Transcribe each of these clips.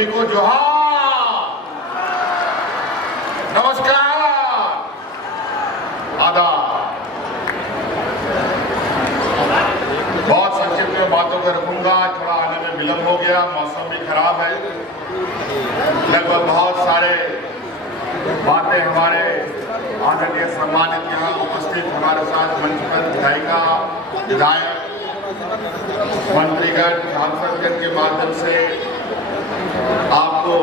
सभी को जोहार, नमस्कार, आदाब। बहुत संक्षिप्त में बातों को रखूंगा, थोड़ा आने में विलंब हो गया, मौसम भी खराब है। लगभग बहुत सारे बातें हमारे आदरणीय सम्मानित यहाँ उपस्थित हमारे साथ मंच पर विधायिका, विधायक, मंत्रीगण, सांसदगण के माध्यम से आपको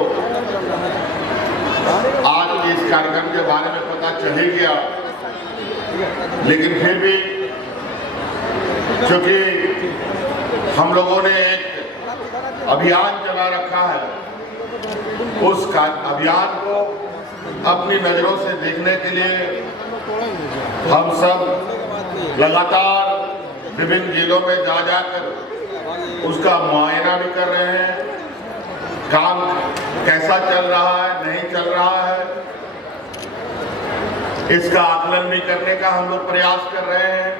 आज के इस कार्यक्रम के बारे में पता चल ही गया, लेकिन फिर भी क्योंकि हम लोगों ने एक अभियान चला रखा है, उस अभियान को अपनी नजरों से देखने के लिए हम सब लगातार विभिन्न जिलों में जा जाकर उसका मुआयना भी कर रहे हैं। काम कैसा चल रहा है, नहीं चल रहा है, इसका आकलन भी करने का हम लोग प्रयास कर रहे हैं।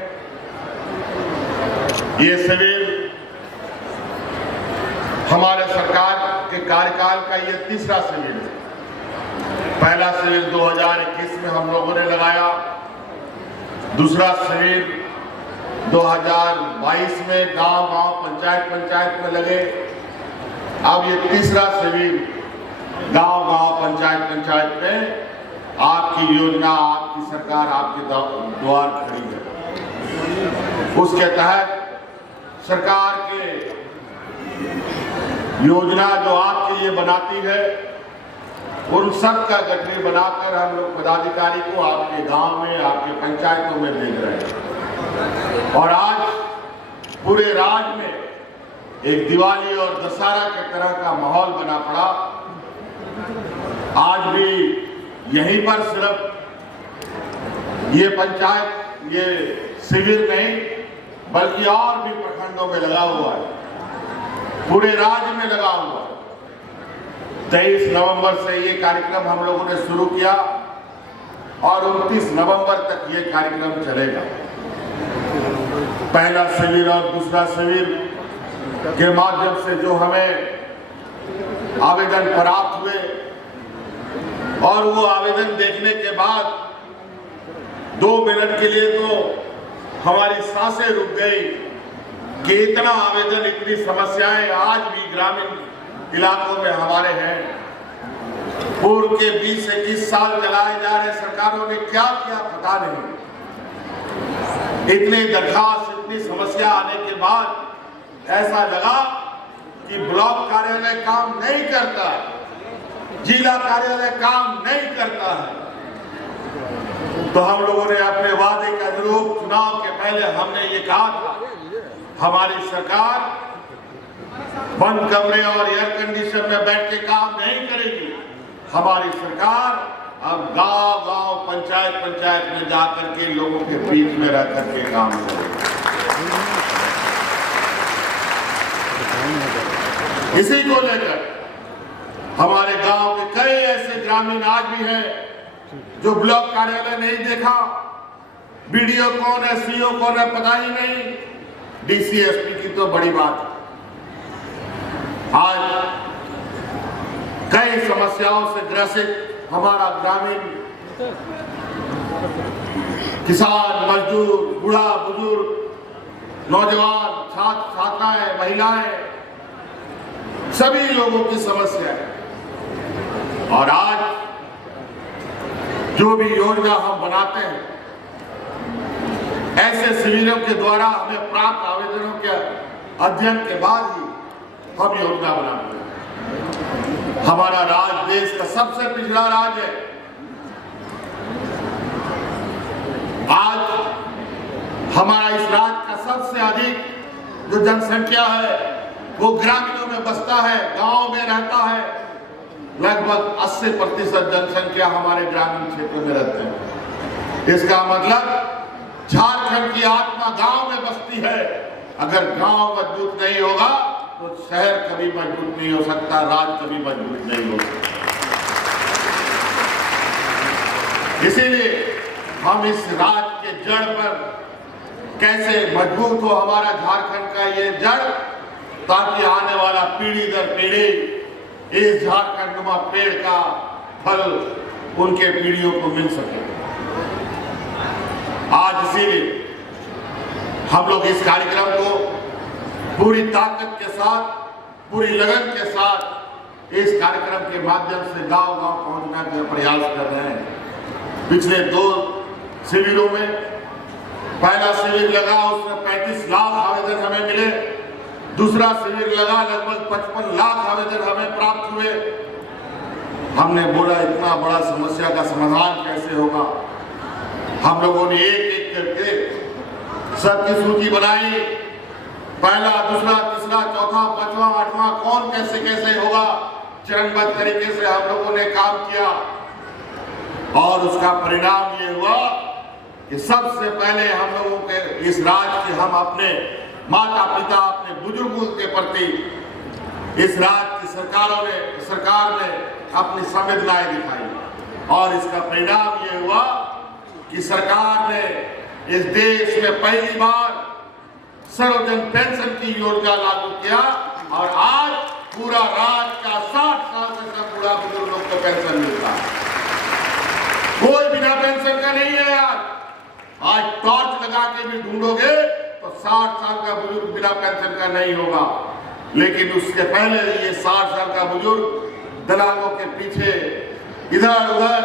ये शिविर हमारे सरकार के कार्यकाल का ये तीसरा शिविर है। पहला शिविर 2021 में हम लोगों ने लगाया, दूसरा शिविर 2022 में गांव-गांव, पंचायत में लगे। अब ये तीसरा शिविर गांव-गांव, पंचायत में आपकी योजना, आपकी सरकार आपके द्वार खड़ी है। उसके तहत सरकार के योजना जो आपके लिए बनाती है, उन सब का गठरी बनाकर हम लोग पदाधिकारी को आपके गांव में, आपके पंचायतों में भेज रहे हैं। और आज पूरे राज्य में एक दिवाली और दशहरा के तरह का माहौल बना पड़ा। आज भी यहीं पर सिर्फ ये पंचायत, ये शिविर नहीं, बल्कि और भी प्रखंडों में लगा हुआ है, पूरे राज्य में लगा हुआ है। 23 नवंबर से ये कार्यक्रम हम लोगों ने शुरू किया और 29 नवंबर तक ये कार्यक्रम चलेगा। पहला शिविर और दूसरा शिविर के माध्यम से जो हमें आवेदन प्राप्त हुए और वो आवेदन देखने के बाद 2 मिनट के लिए तो हमारी सांसें रुक गई कि इतना आवेदन, इतनी समस्याएं आज भी ग्रामीण इलाकों में हमारे हैं। पूर्व के 20-21 साल चलाए जा रहे सरकारों ने क्या किया पता नहीं। इतने दरखास्त, इतनी समस्या आने के बाद ऐसा लगा कि ब्लॉक कार्यालय काम नहीं करता है, जिला कार्यालय काम नहीं करता है। तो हम लोगों ने अपने वादे के अनुरूप चुनाव के पहले हमने ये कहा था, हमारी सरकार बंद कमरे और एयर कंडीशन में बैठ के काम नहीं करेगी। हमारी सरकार अब गांव-गांव, पंचायत में जाकर के लोगों के बीच में रह करके काम करेगी। इसी को लेकर हमारे गांव के कई ऐसे ग्रामीण आज भी हैं जो ब्लॉक कार्यालय नहीं देखा, बीडीओ कौन है, सीओ कौन है पता ही नहीं, डीसी एसपी की तो बड़ी बात है। आज कई समस्याओं से ग्रसित हमारा ग्रामीण किसान, मजदूर, बूढ़ा, बुजुर्ग, नौजवान, छात्र छात्राएं, महिलाएं, सभी लोगों की समस्या है। और आज जो भी योजना हम बनाते हैं, ऐसे शिविरों के द्वारा हमें प्राप्त आवेदनों के अध्ययन के बाद ही हम योजना बनाते हैं। हमारा राज्य देश का सबसे पिछड़ा राज्य है। आज हमारा इस राज्य का सबसे अधिक जो जनसंख्या है वो ग्रामीणों में बसता है, गांव में रहता है। लगभग 80% जनसंख्या हमारे ग्रामीण क्षेत्रों में रहते हैं। इसका मतलब झारखंड की आत्मा गांव में बसती है। अगर गांव मजबूत नहीं होगा तो शहर कभी मजबूत नहीं हो सकता, राज्य कभी मजबूत नहीं हो सकता। इसीलिए हम इस राज्य के जड़ पर कैसे मजबूत हो हमारा झारखंड का ये जड़, ताकि आने वाला पीढ़ी दर पीढ़ी इस झारखंड नुमा पेड़ का फल उनके पीढ़ियों को मिल सके। आज इसीलिए हम लोग इस कार्यक्रम को पूरी ताकत के साथ, पूरी लगन के साथ इस कार्यक्रम के माध्यम से गांव-गांव पहुंचने का प्रयास कर रहे हैं। पिछले 2 शिविरों में, पहला शिविर लगा उसमें 35 लाख आवेदन हमें मिले, दूसरा शिविर लगा लगभग 55 लाख आवेदन हमें प्राप्त हुए। हमने बोला इतना बड़ा समस्या का समाधान कैसे होगा। हम लोगों ने एक एक करके सबकी सूची बनाई, पहला, दूसरा, तीसरा, चौथा, पांचवा, आठवां, कौन कैसे कैसे होगा, चरणबद्ध तरीके से हम लोगों ने काम किया और उसका परिणाम ये हुआ कि सबसे पहले हम लोगों के इस राज्य के, हम अपने माता पिता, अपने बुजुर्गों के प्रति इस राज्य की सरकार ने अपनी संवेदनाएं दिखाई और इसका परिणाम ये हुआ कि सरकार ने इस देश में पहली बार सर्वजन पेंशन की योजना लागू किया और आज पूरा राज्य का 60 साल से कम बूढ़ा बुजुर्ग लोग को पेंशन मिलता है। कोई बिना पेंशन का नहीं है। आज टॉर्च लगा के भी ढूंढोगे तो 60 साल का बुजुर्ग बिना पेंशन का नहीं होगा। लेकिन उसके पहले ये 60 साल का बुजुर्ग दलालों के पीछे इधर उधर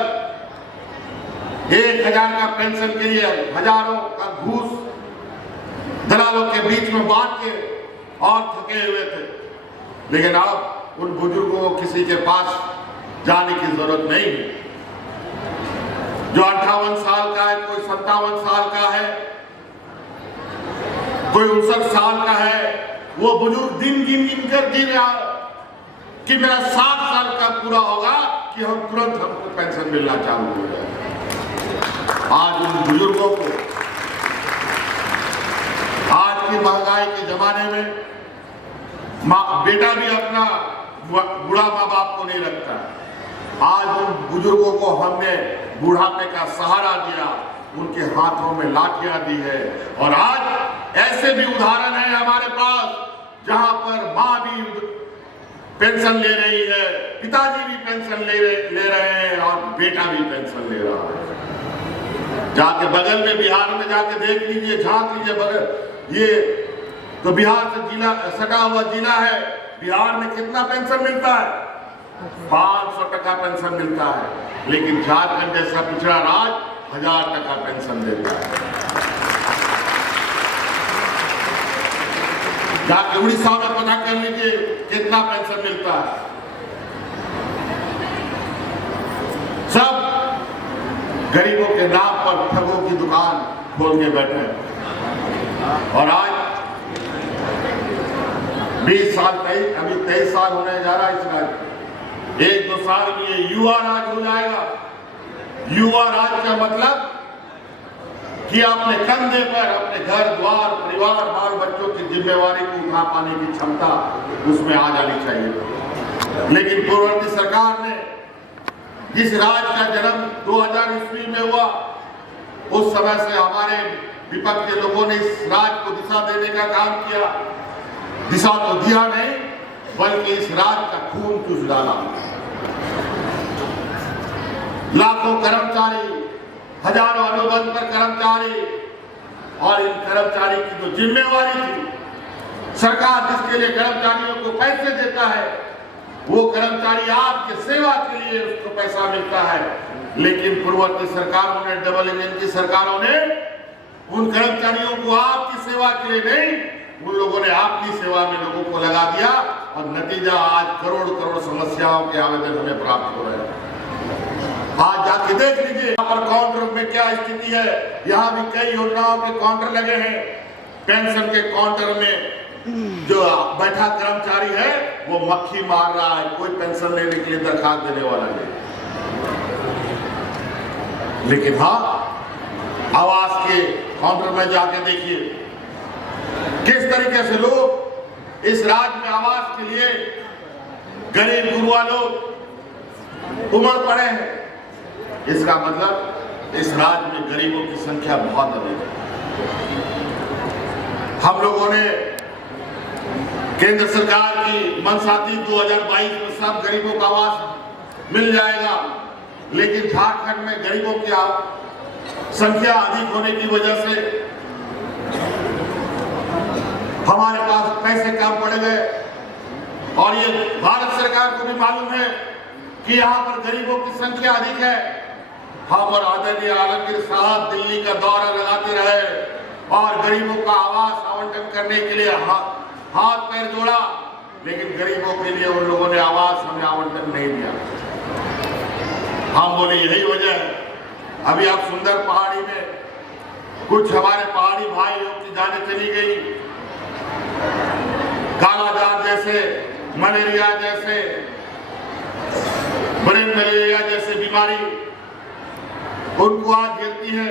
1000 का पेंशन के लिए हजारों का घूस दलालों के बीच में बांट के और थके हुए थे। लेकिन अब उन बुजुर्गों को किसी के पास जाने की जरूरत नहीं है। जो 58 साल का है, कोई 57 साल का है, कोई 59 साल का है, वो बुजुर्ग दिन गिन कर जी रहा कि मेरा 60 साल का पूरा होगा कि हम तुरंत हमको पेंशन मिलना चालू हो जाए। आज उन बुजुर्गों को आज की महंगाई के जमाने में बेटा भी अपना बूढ़ा माँ बाप को नहीं रखता। आज उन बुजुर्गों को हमने बुढ़ापे का सहारा दिया, उनके हाथों में लाठियां दी है। और आज ऐसे भी उदाहरण है हमारे पास जहां पर माँ भी पेंशन ले रही है, पिताजी भी पेंशन ले रहे हैं और बेटा भी पेंशन ले रहा है। जाके बगल में बिहार में जाके देख लीजिए, झांक लीजिए, बगल ये तो बिहार से जिला सटा हुआ जिला है। बिहार में कितना पेंशन मिलता है? 500 टका पेंशन मिलता है। लेकिन झारखंड जैसा पिछड़ा राज्य 1000 टका पेंशन देता है। जाके उड़ीसा में पता कर लीजिए कितना पेंशन मिलता है। सब गरीबों के नाम पर ठगों की दुकान खोल के बैठे हैं। और आज 20 साल, अभी 23 साल होने जा रहा है इस राज्य। 1-2 साल में ये युवा राज हो जाएगा। युवा राज का मतलब कि अपने कंधे पर अपने घर द्वार, परिवार, बाल बच्चों की जिम्मेवारी को उठा पाने की क्षमता उसमें आ जानी चाहिए। लेकिन पूर्ववर्ती सरकार ने जिस राज्य का जन्म 2000 ईस्वी में हुआ, उस समय से हमारे विपक्ष के लोगों ने इस राज्य को दिशा देने का काम किया। दिशा तो दिया नहीं, बल्कि इस राज्य का खून चूस डाला। लाखों कर्मचारी, हजारों अनुबंध पर कर्मचारी, और इन कर्मचारी की जो जिम्मेवारी थी, सरकार जिसके लिए कर्मचारियों को पैसे देता है, वो कर्मचारी आपकी सेवा के लिए उसको पैसा मिलता है। लेकिन पूर्ववर्ती सरकारों ने, डबल इंजन की सरकारों ने उन कर्मचारियों को आपकी सेवा के लिए नहीं, उन लोगों ने आपकी सेवा में लोगों को लगा दिया और नतीजा आज करोड़ करोड़ समस्याओं के आवेदन हमें प्राप्त हो रहे हैं। आज जाके देख लीजिए यहाँ पर काउंटर में क्या स्थिति है। यहाँ भी कई योजनाओं के काउंटर लगे हैं। पेंशन के काउंटर में जो बैठा कर्मचारी है वो मक्खी मार रहा है, कोई पेंशन लेने के लिए दरखास्त देने वाला नहीं। लेकिन हाँ, आवास के काउंटर में जाके देखिए किस तरीके से लोग इस राज्य में आवास के लिए गरीब गुरुआ लोग उमड़ पड़े हैं। इसका मतलब इस राज्य में गरीबों की संख्या बहुत अधिक है। हम लोगों ने केंद्र सरकार की मंशा थी 2022 में सब गरीबों को आवास मिल जाएगा, लेकिन झारखंड में गरीबों की संख्या अधिक होने की वजह से हमारे पास पैसे कम पड़ गए। और ये भारत सरकार को भी मालूम है कि यहाँ पर गरीबों की संख्या अधिक है। हम और आदरणीय आलमगीर साहब दिल्ली का दौरा लगाते रहे और गरीबों का आवास आवंटन करने के लिए हाथ पैर जोड़ा, लेकिन गरीबों के लिए उन लोगों ने आवास हमें आवंटन नहीं दिया। हम बोले यही वजह है। अभी आप सुंदर पहाड़ी में कुछ हमारे पहाड़ी भाइयों की जानें चली गई, कालाजार जैसे, मलेरिया जैसे, ब्रेन मलेरिया जैसे बीमारी उनको आज गिरती है।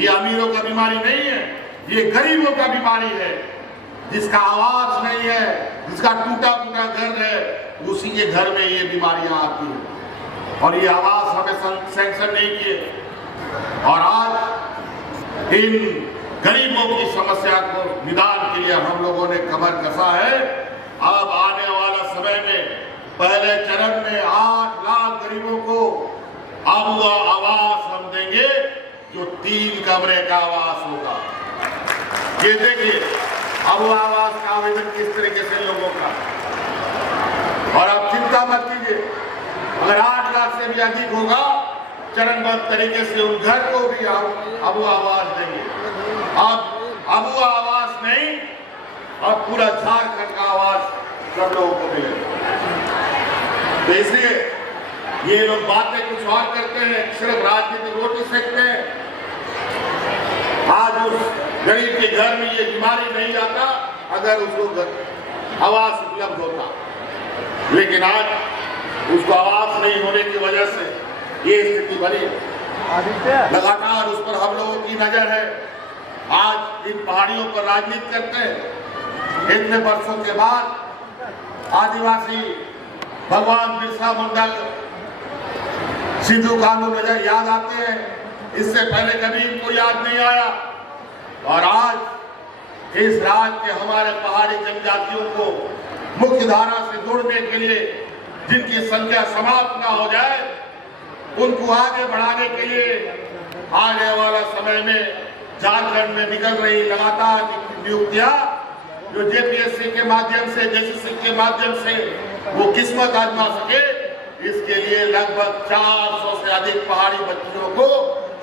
ये अमीरों का बीमारी नहीं है, ये गरीबों का बीमारी है। जिसका आवास नहीं है, जिसका टूटा फूटा घर है, उसी के घर में ये बीमारियां आती हैं। और ये आवास हमें सैंक्शन नहीं किए। और आज इन गरीबों की समस्या को निदान के लिए हम लोगों ने कमर कसा है। अब आने वाला समय में पहले चरण में 8 लाख गरीबों को अब आवास हम देंगे, जो 3 कमरे का आवास होगा। ये देखिए अब आवास का आवेदन किस तरीके से लोगों का। और आप चिंता मत कीजिए, अगर 8 लाख से भी अधिक होगा, चरणबद्ध तरीके से उन घर को भी अब आवास देंगे। अब आवास नहीं, अब पूरा झारखंड का आवास सब लोगों को मिलेगा। तो इसलिए ये लोग बातें कुछ और करते हैं, सिर्फ राजनीतिक रोटी सेकते हैं। आज उस गरीब के घर में ये बीमारी नहीं आता अगर उसको आवास उपलब्ध होता, लेकिन आज उसको आवास नहीं होने की वजह से ये स्थिति बनी। लगातार उस पर हम लोगों की नजर है। आज इन पहाड़ियों पर राजनीति करते हैं। इतने वर्षों के बाद आदिवासी भगवान बिरसा मुंडा सिंधु कानून नजर याद आते हैं। इससे पहले कभी इनको याद नहीं आया। और आज इस राज्य के हमारे पहाड़ी जनजातियों को मुख्य धारा से जोड़ने के लिए, जिनकी संख्या समाप्त ना हो जाए, उनको आगे बढ़ाने के लिए आने वाला समय में झारखंड में निकल रही लगातार नियुक्तियां, जो जेपीएससी के माध्यम से, जेसीसी के माध्यम से वो किस्मत आजमा सके, इसके लिए लगभग 400 से अधिक पहाड़ी बच्चियों को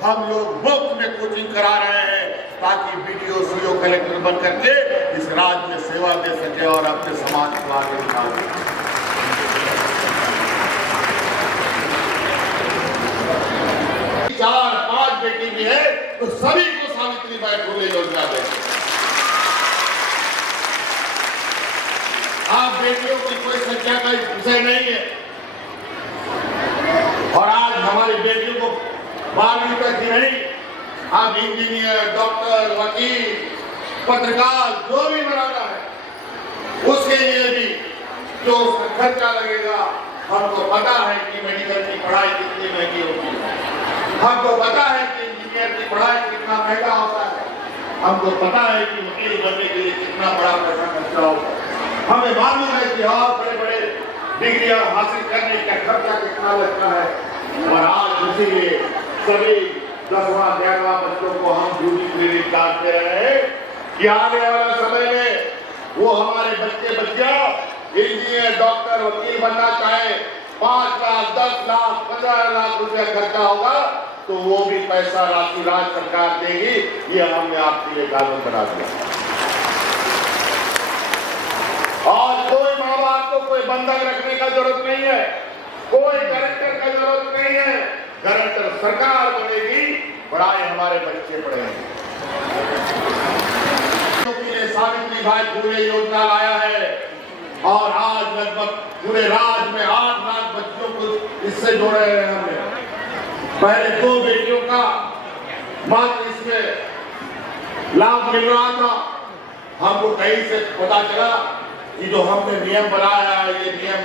हम लोग मुफ्त में कोचिंग करा रहे हैं, ताकि बीडीओ, सीओ, कलेक्टर बन करके इस राज्य में सेवा दे सके और अपने समाज को आगे बढ़ा सके। 4-5 बेटी भी है तो सभी को सावित्रीबाई फुले योजना दे। आप बेटियों की कोई संख्या का विषय नहीं है। और आज हमारी बेटियों को 12वीं तक ही नहीं, आप इंजीनियर, डॉक्टर, वकील, पत्रकार जो भी बनाना है, उसके लिए भी जो खर्चा लगेगा, हमको पता है कि मेडिकल की पढ़ाई कितनी महंगी होती है। हमको पता है कि इंजीनियर की पढ़ाई कितना महंगा होता है। हमको पता है कि वकील बनने के लिए कितना बड़ा पैसा खर्चा होता है। हमें मालूम है कि और बड़े बड़े डिग्रियां हासिल करने का खर्चा कितना लगता है। और आज इसीलिए सभी 10वां 11वां बच्चों को हम ड्यूटी क्रेडिट कार्ड दे रहे हैं कि आने वाला समय में वो हमारे बच्चे बच्चियां इंजीनियर, डॉक्टर, वकील बनना चाहे, 5 लाख, 10 लाख, 15 लाख रुपया खर्चा होगा तो वो भी पैसा राशि राज्य सरकार देगी। ये हमने आपके लिए कानून बना दिया। और कोई माँ बाप को कोई बंधक रखने का जरूरत नहीं है, कोई गारंटर का जरूरत नहीं है। गारंटर सरकार बनेगी, पढ़ाई हमारे बच्चे पढ़ेंगे। सावित्रीबाई फुले योजना लाया है और आज लगभग पूरे राज्य में 8 लाख बच्चों को इससे जोड़े हैं हमने। पहले 2 बेटियों का मात्र इसमें लाभ मिल रहा था। हमको कहीं से पता चला कि जो हमने नियम बनाया है, ये नियम